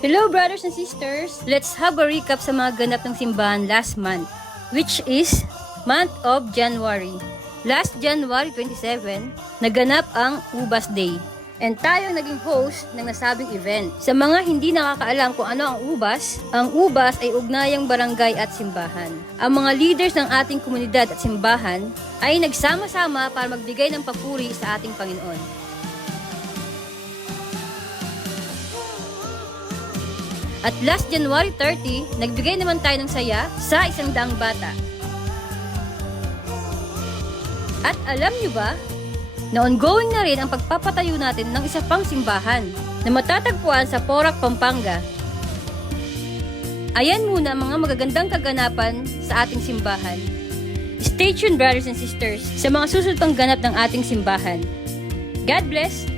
Hello brothers and sisters! Let's have a recap sa mga ganap ng simbahan last month, which is month of January. Last January 27, naganap ang Ubas Day. And tayo naging host ng nasabing event. Sa mga hindi nakakaalam kung ano ang ubas ay ugnayang barangay at simbahan. Ang mga leaders ng ating komunidad at simbahan ay nagsama-sama para magbigay ng papuri sa ating Panginoon. At last January 30, nagbigay naman tayo ng saya sa 100 bata. At alam nyo ba, na ongoing na rin ang pagpapatayo natin ng isa pang simbahan na matatagpuan sa Porac, Pampanga. Ayan muna ang mga magagandang kaganapan sa ating simbahan. Stay tuned brothers and sisters sa mga susunod pang ganap ng ating simbahan. God bless!